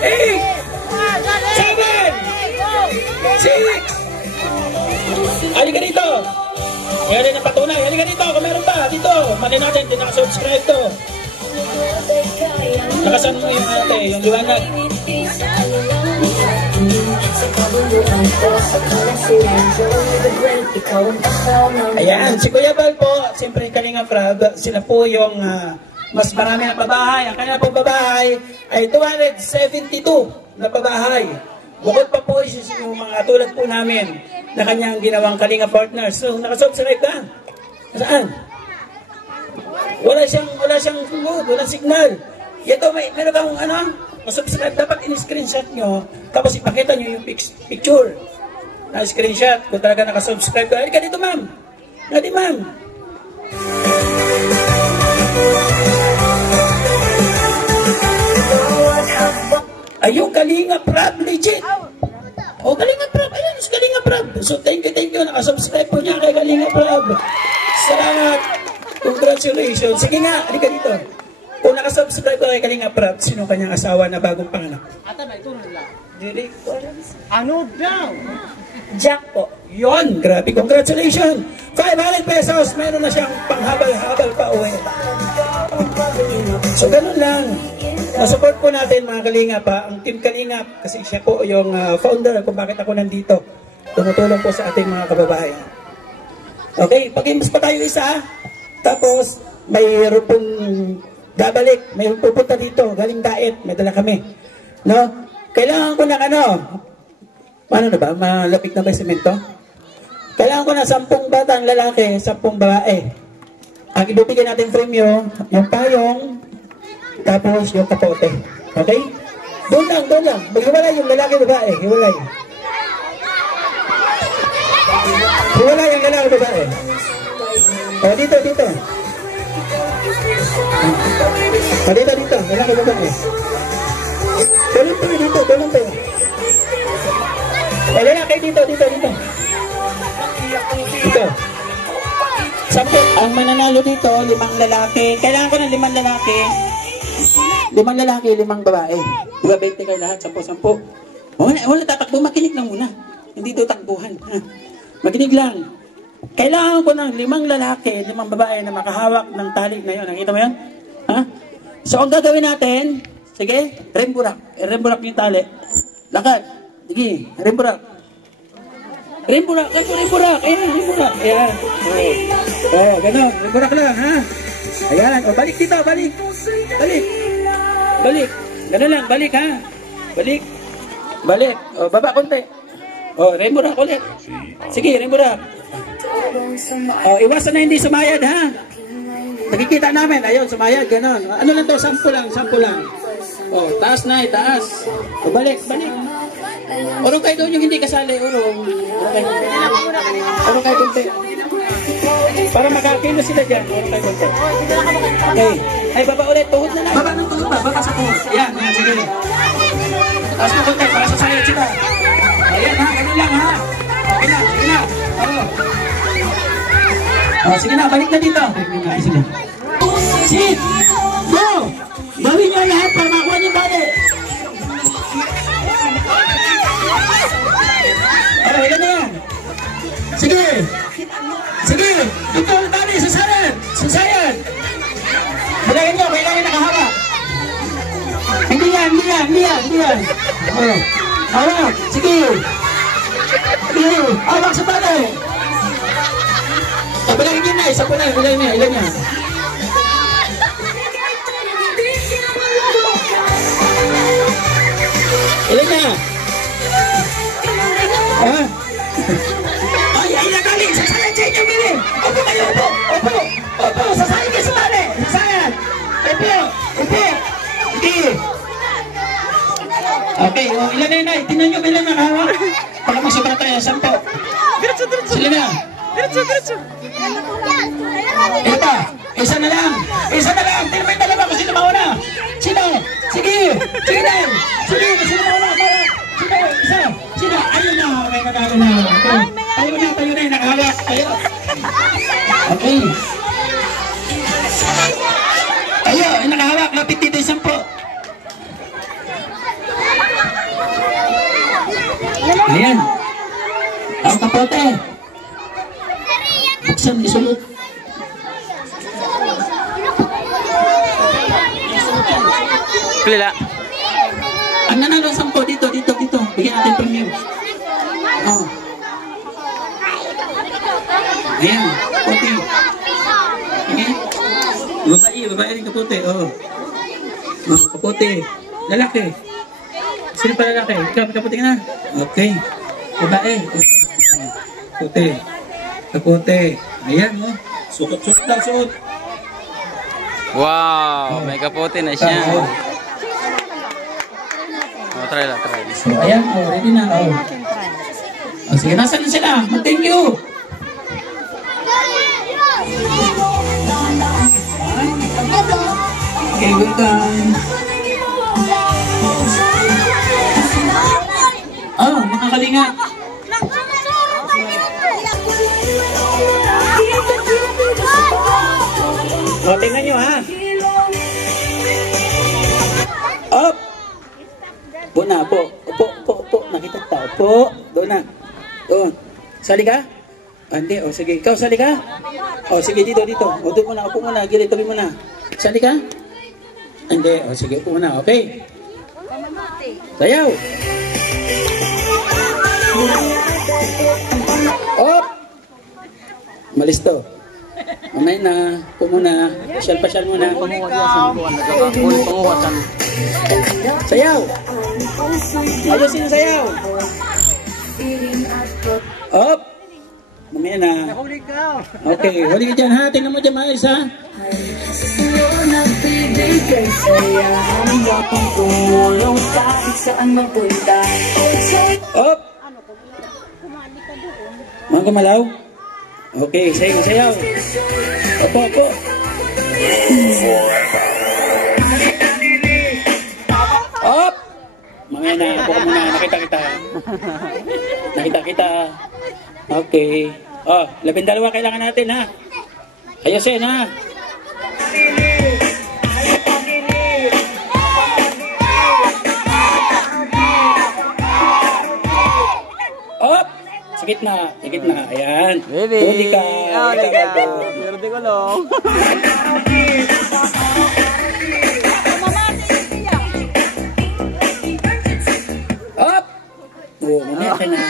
8 7 6 Halika dito! Meron na patunay. Halika dito kung meron pa. Dito. Mali natin. Hindi nakasubscribe to. Nakasan mo yung yung liwanag. Ayan. Si Kuya Bal po. Siyempre Kalingap Rob. Sila po yung mas marami na pabahay. Ang kanya pong pabahay ay 272 na pabahay. Bukod pa po yung mga tulad po namin na kanyang ginawang Kalingap partners. So, nakasubscribe ka? Saan? Wala siyang load, walang signal. Ito, meron kang masubscribe. Dapat in-screenshot nyo, tapos ipakita nyo yung picture. Na-screenshot, kung talaga nakasubscribe ka. Halika dito, ma'am. Halika, ma'am. Ayun, Kalingap Rob, legit. Oh, Kalingap Rob, ayun, Kalingap Rob. So, thank you. Nakasubscribe po niya kay Kalingap Rob. Salamat. Congratulations. Sige nga, halika dito. Kung nakasubscribe ka kay Kalingap Rob, sino kanyang asawa na bagong panganak? Ano daw? Jack po. Yon, grabe, congratulations! 500 pesos, meron na siyang panghabal-habal pa uwi. So, ganun lang. Nasupport po natin mga Kalingap pa, ang Team Kalingap, kasi siya po yung founder kung bakit ako nandito. Tumutulong po sa ating mga kababayan. Okay, pag-imbas pa tayo isa, tapos mayroon pong babalik, mayroon pupunta dito, galing Daet, may dala kami. No? Kailangan ko ng ano, paano na ba? Malapit na ba yung semento? Kailangan ko na 10 batang lalaki, 10 babae. Ang ibibigay natin premyo, yung payong, tapos yung kapote. Okay? Doon lang. Maghiwalay yung lalaki babae. Hiwalay. Hiwalay yung lalaki babae. O, dito. O, dito. Lalaki babae. Tulong tayo. O, lalaki dito. Dito. 10. Ang mananalo dito, 5 lalaki. Kailangan ko ng 5 lalaki. 5 lalaki, 5 babae. 20 kayo lahat, 10. Wala tatakbo, makinig lang muna. Hindi ito takbuhan. Makinig lang. Kailangan ko ng 5 lalaki, 5 babae na makahawak ng tali na yun. Nakita mo yan? Ha? So, ang gagawin natin, sige, remburak yung tali. Lakad. Sige, remburak. Ayan, remburak. Ayan. Ganon. Remburak lang, ha? Ayan. O, balik dito, balik. Ganon lang, balik, ha? Balik. O, baba konti. O, remburak ulit. Sige, remburak. O, iwasan na hindi sumayad, ha? Nakikita namin. Ayun, sumayad, ganon. Ano lang to? 10 lang. O, taas na, taas. O, balik. Urong kayo doon yung hindi kasali, urong kayo kunti. Para makakino sila dyan, urong kayo kunti. Okay. Ay, baba ulit, tuhod na lang. Baba ng tuhod ba? Baba sa tuhod. Yan, sige. Taas na kunti, para sasayad sila. Ayan ha, ganun lang ha. Okay na, sige na. Sige na, balik na dito. Sige. Sit! Go! Gawin nyo lahat para makuha nyo balik. Ilan na yan? Sige! Ito, tali, sasayad! Bilangin nyo, kailangan nakahawak. Hindi yan. Hawak, sige! Hawak sa tali! Bilangin nyo na, isa po na, bilangin nyo, ilan yan? Ilan na? Ha? Ay, nagali! Sasayad sa inyo, Billy! Opo kayo, opo! Sasayad kayo sa tali! Sasayad! Opo! Okay, ilan na yun? Tingnan nyo, ilan na kahawak? Baka masubra tayo, 10. Sila na! Diretso! Ito, isa na lang! Tingnan mo yung dalawa kung sino mauna! Sino? Sige! Sino mauna? Sino? Ayun na! May nanalo na! Tayo na yung nakahawak! Okay! Tayo! Yung nakahawak! Lapit dito yung 10! Ayan! Ang kapote! Buksan, isulot! Kalila! Ang nanalo 10 dito. Bigyan natin premium. Oh. Ayan, kapote. Okay. Babae rin kapote. Oh. Kapote. Lalaki. Sino pa lalaki? Ikaw, kapote ka na. Okay. Babae. Kapote. Ayan, oh. Suot. Wow, may kapote na siya. Try lang. So, ayan, ready na. Sige, nasan na sila? Thank you. Okay, good time. Makakalinga. Tingnan nyo ha. Up. Doon na, po. Nakita ta. Doon na. Doon. Sali ka? Hindi, o sige. Ikaw sali ka? O sige, dito. O doon muna, upo muna. Gilid, tabi muna. Sali ka? Hindi, o sige, upo muna. Okay. Sayaw! Op! Malis to. Mamay na, upo muna. Pasyal muna. Sayaw! Ayusin ang sayaw! Op! Mamaya na. Okay, huli ka dyan ha. Tingnan mo dyan maayos ha. Nagbibigay saya hanggang tumulong kahit saan magpunta. Op! Mga kumalaw? Okay, sayaw. Opo. Op! Mamaya na, upo ka muna. Nakita kita. Okay. Oh, 12 kailangan natin ha. Ayusin ha. Op! Sa gitna. Ayan. Huli ka. Swerte ko lang. Op! Oh, mamaya ka na.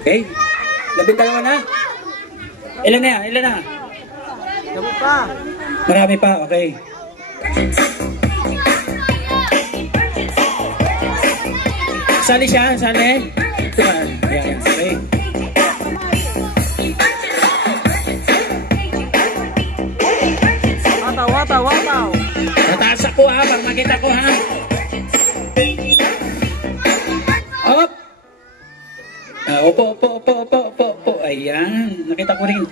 Okay. 12 na. Ilan na? Marami pa, okay. Sali siya. Diba? Ayan, okay. Wataw. Mataas ako ha, pag makita ko ha. Op! Opo. Ayan, nakita ko rin.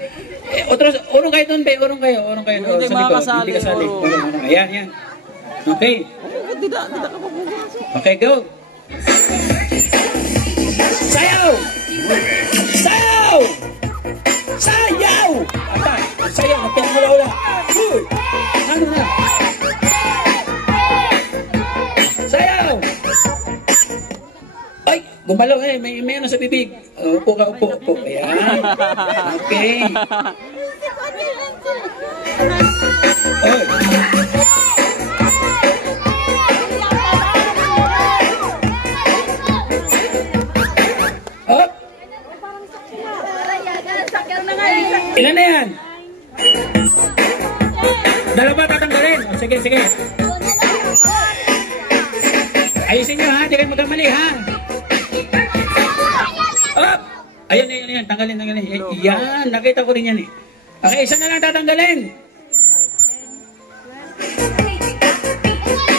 Urong kayo doon, urong kayo doon. Hindi makakasali. Hindi kasali. Ayan. Okay. Okay, go. Sayaw! Sayaw, magpinagmula-ula. Good. Ano na? Sayaw! Ay, gumalaw may ano sa bibig. Upo ka. Ayan. Okay. Oh. Up. Ilan na yan? 2 tatanggalin. Sige. Ayusin nyo ha, di kayo magkamali ha. Up! Ayan, tanggalin. Yan, nakita ko rin yan eh. Okay, isa na lang tatanggalin.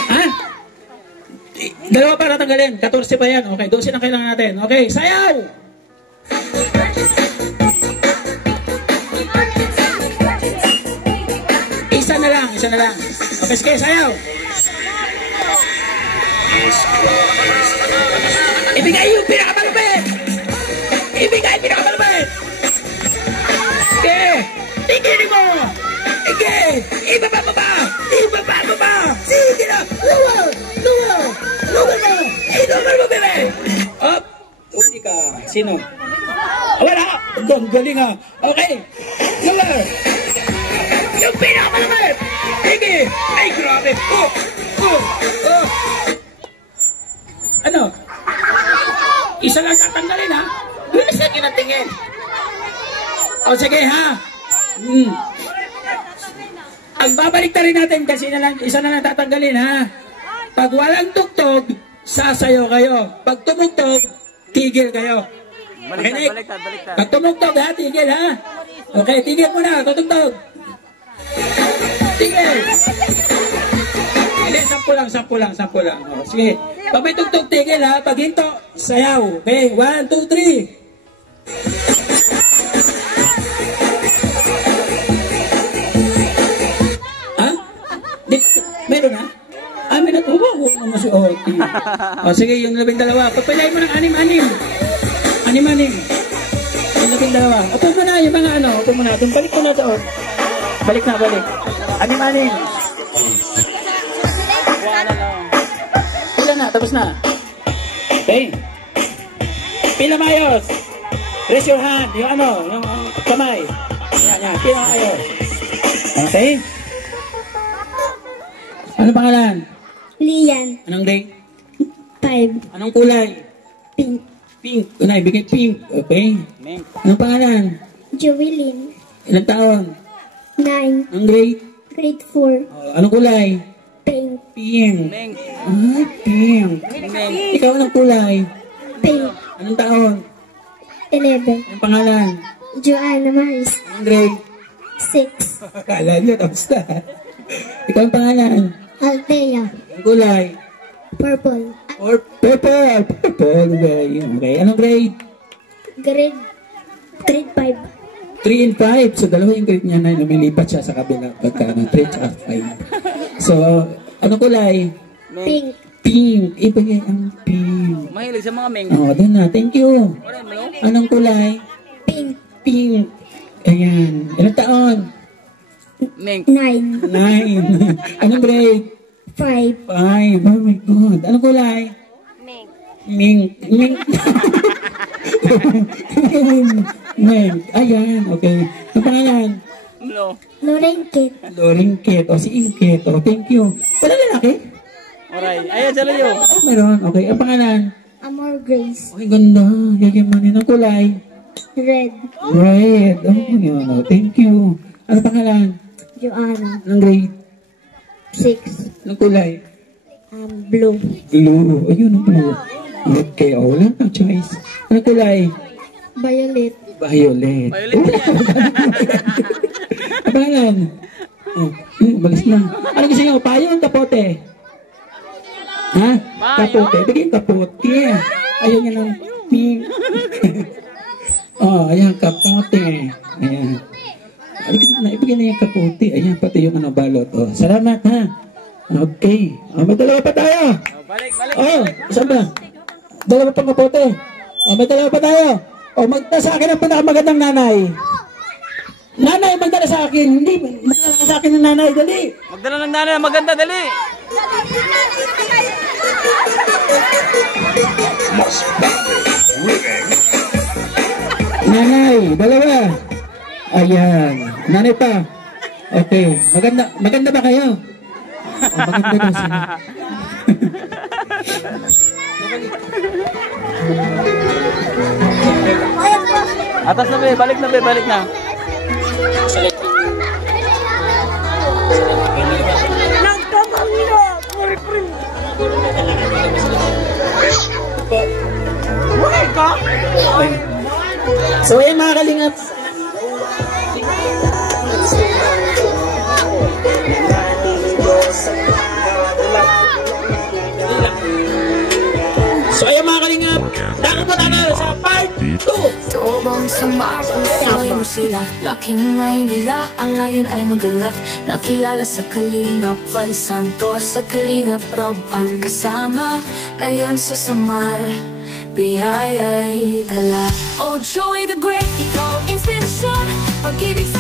Ha? 2 pa tatanggalin, 14 pa yan. Okay, 12 na kailangan natin. Okay, sayaw! Isa na lang. Okay, sige, sayaw! Ibigay yung pinakamalupit! Okay! Tigilin mo! Okay! Ibaba mo ba? Sige na! Lugar mo! Ilugar mo, bebe! Up! Uli ka. Sino? Wala! Ang galing ha! Okay! Lugar! Yung pinakamalupit! Sige! Ay, grabe! Ano? Isa lang tatanggalin ha? Bilis na kinatingin. O sige ha? Ang babalik na rin natin kasi isa na lang tatanggalin ha? Pag walang tugtog, sasayo kayo. Pag tumugtog, tigil kayo. Baliktad. Pag tumugtog ha, tigil ha? Okay, tigil muna, tutugtog. Tigil. Hindi, 10 lang. O, sige. Pag may tugtog, tigil ha. Pag hinto, sayaw. Okay, 1, 2, 3. Meron ha? May natuwa. Huwag mo si Oti. O sige, yung 12. Pagpalay mo ng 6. 6. Yung 12. Upo mo na yung mga ano. Upo mo na. Balik mo na doon. Balik. 6. Ilan na? Tapos na. Okay. Pila maayos. Raise your hand. Yung ano, yung kamay. Yan. Pila maayos. Okay? Ano pangalan? Lian. Anong grade? 5. Anong kulay? Pink. Pink. Unay, bigay pink. Okay. Anong pangalan? Joelyn. Ilang taon? 9. Anong grade? Grade 4. Anong kulay? Pink. Pink. Pink. Ikaw anong kulay? Pink. Anong taon? 11. Anong pangalan? Joanna Mars. Anong grade? 6. Akala nyo, tapos na. Ikaw ang pangalan? Althea. Anong kulay? Purple. Or purple. Purple. Okay. Anong grade? Grade 5. 3 and 5. So, dalawa yung grade niya na lumilipat siya sa kabila. Pagka 3 at 5. So, anong kulay? Pink. Pink. Iba yan ang pink. Mahilig sa mga meng. Oh, doon na. Thank you. Anong kulay? Pink. Pink. Ayan. Ilang taon? 9. 9. Anong grade? 5. 5. Oh my God. Anong kulay? Mink. Mink. Mink. Ayan. Okay. Ang pangalan? Lorenkit. Lorenkit. O, si Inkit. O, thank you. Wala lalaki? Alright. Ayan, sila yun. Meron. Okay. Ang pangalan? Amor Grace. Ay, ganda. Yagimanin ang kulay. Red. Red. Oh, yun. O, thank you. Ano pangalan? Joanna. Anong grade? 6. Anong kulay? Blue. Blue. Ayun, ang blue. Red kayo. Wala kang choice. Anong kulay? Violet. Violet. Ang pangalan? Balis na. Ano gusto nyo? Payo o kapote? Ha? Kapote. Bigyan kapote. Ayaw niya ng pink. Oh, ayan, kapote. Ayan. Ibigay na yung kapote. Ayan, pati yung ano, balot. Oh, salamat, ha? Okay. Oh, may dalawa pa tayo. Balik. Oh, saan ba? Dalawa pang kapote. Oh, may dalawa pa tayo. Oh, magdala sa akin ang pinakamagandang nanay. Nanay, magdala sa akin. Hindi, magdala sa akin ng nanay. Dali. Magdala ng nanay na maganda, dali. Nanay, dalawa. Ayan. Nanay pa. Okay. Maganda ba kayo? Oh, maganda daw sila. Atas na be, balik na. So ayan mga kalingap. So ayan mga kalingap, dahil po tayo sa part 2. Tobong sumasayaw mo sila, laking ngayon nila, ang ngayon ay magalak. Nakilala sa Kalingap Van Santos, sa Kalingap Rob ang kasama. Ngayon sa Samar, biyaya'y dala. Oh Joey the Great, ikaw inspirasyon, pag-ibig sa